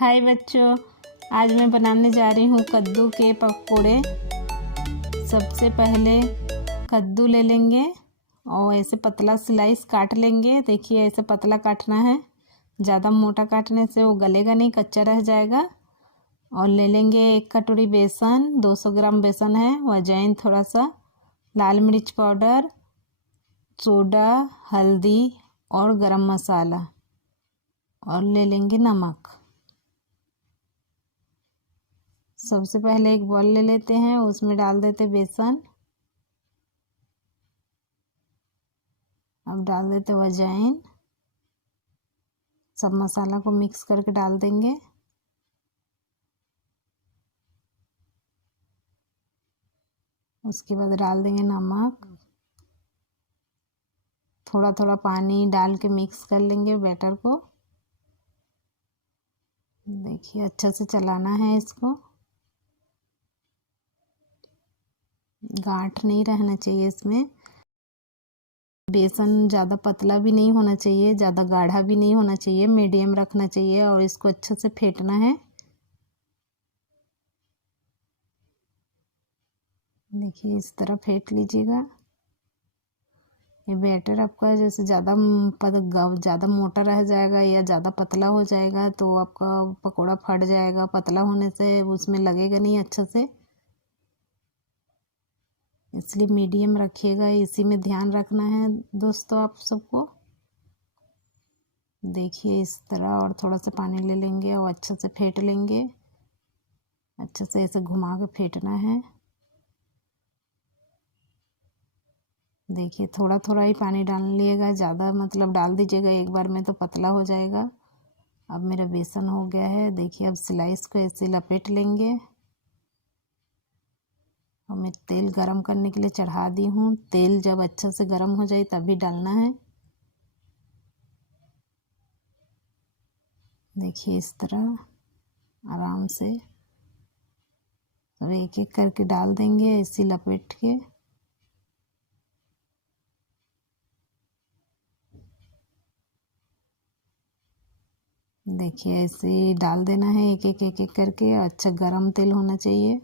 हाय बच्चों, आज मैं बनाने जा रही हूँ कद्दू के पकोड़े। सबसे पहले कद्दू ले लेंगे और ऐसे पतला स्लाइस काट लेंगे। देखिए ऐसे पतला काटना है, ज़्यादा मोटा काटने से वो गलेगा नहीं, कच्चा रह जाएगा। और ले लेंगे 1 कटोरी बेसन, 200 ग्राम बेसन है, अजवाइन थोड़ा सा, लाल मिर्च पाउडर, सोडा, हल्दी और गरम मसाला, और ले लेंगे नमक। सबसे पहले एक बॉल ले लेते हैं, उसमें डाल देते बेसन। अब डाल देते अजवाइन। सब मसाला को मिक्स करके डाल देंगे। उसके बाद डाल देंगे नमक। थोड़ा थोड़ा पानी डाल के मिक्स कर लेंगे बैटर को। देखिए अच्छा से चलाना है इसको, गांठ नहीं रहना चाहिए इसमें। बेसन ज़्यादा पतला भी नहीं होना चाहिए, ज़्यादा गाढ़ा भी नहीं होना चाहिए, मीडियम रखना चाहिए। और इसको अच्छे से फेंटना है। देखिए इस तरह फेंट लीजिएगा। ये बैटर आपका जैसे ज़्यादा मोटा रह जाएगा या ज़्यादा पतला हो जाएगा तो आपका पकोड़ा फट जाएगा। पतला होने से उसमें लगेगा नहीं अच्छा से, इसलिए मीडियम रखिएगा। इसी में ध्यान रखना है दोस्तों आप सबको। देखिए इस तरह, और थोड़ा सा पानी ले लेंगे और अच्छे से फेंट लेंगे। अच्छे से ऐसे घुमा के फेंटना है। देखिए थोड़ा थोड़ा ही पानी डाल लिएगा, ज़्यादा मतलब डाल दीजिएगा एक बार में तो पतला हो जाएगा। अब मेरा बेसन हो गया है। देखिए अब स्लाइस को ऐसे लपेट लेंगे। और मैं तेल गरम करने के लिए चढ़ा दी हूँ। तेल जब अच्छा से गरम हो जाए तभी डालना है। देखिए इस तरह आराम से सब एक एक करके डाल देंगे ऐसे लपेट के। देखिए ऐसे डाल देना है एक एक करके। अच्छा गरम तेल होना चाहिए।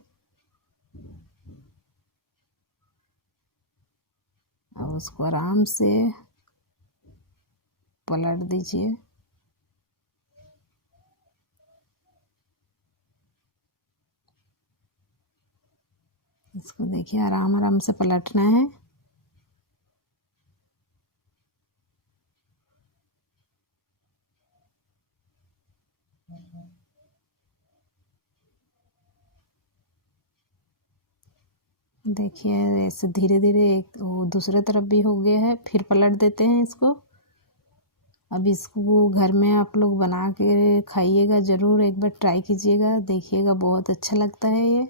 अब उसको आराम से पलट दीजिए। इसको देखिए आराम आराम से पलटना है। देखिए ऐसे धीरे धीरे एक दूसरे तरफ भी हो गया है। फिर पलट देते हैं इसको। अब इसको घर में आप लोग बना के खाइएगा ज़रूर, एक बार ट्राई कीजिएगा, देखिएगा बहुत अच्छा लगता है ये।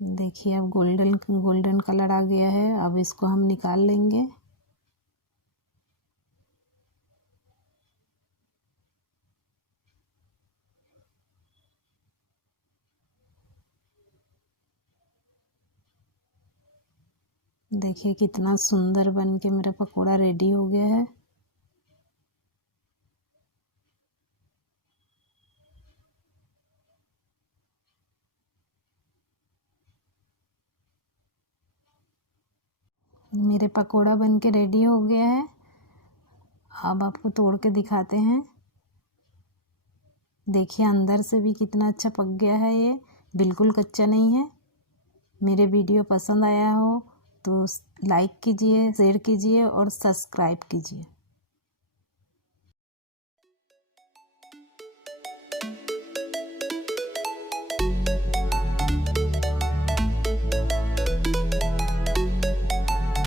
देखिए अब गोल्डन गोल्डन कलर आ गया है। अब इसको हम निकाल लेंगे। देखिए कितना सुंदर बन के मेरा पकोड़ा रेडी हो गया है। मेरे पकोड़ा बन के रेडी हो गया है। अब आपको तोड़ के दिखाते हैं। देखिए अंदर से भी कितना अच्छा पक गया है, ये बिल्कुल कच्चा नहीं है। मेरे वीडियो पसंद आया हो तो लाइक कीजिए, शेयर कीजिए और सब्सक्राइब कीजिए।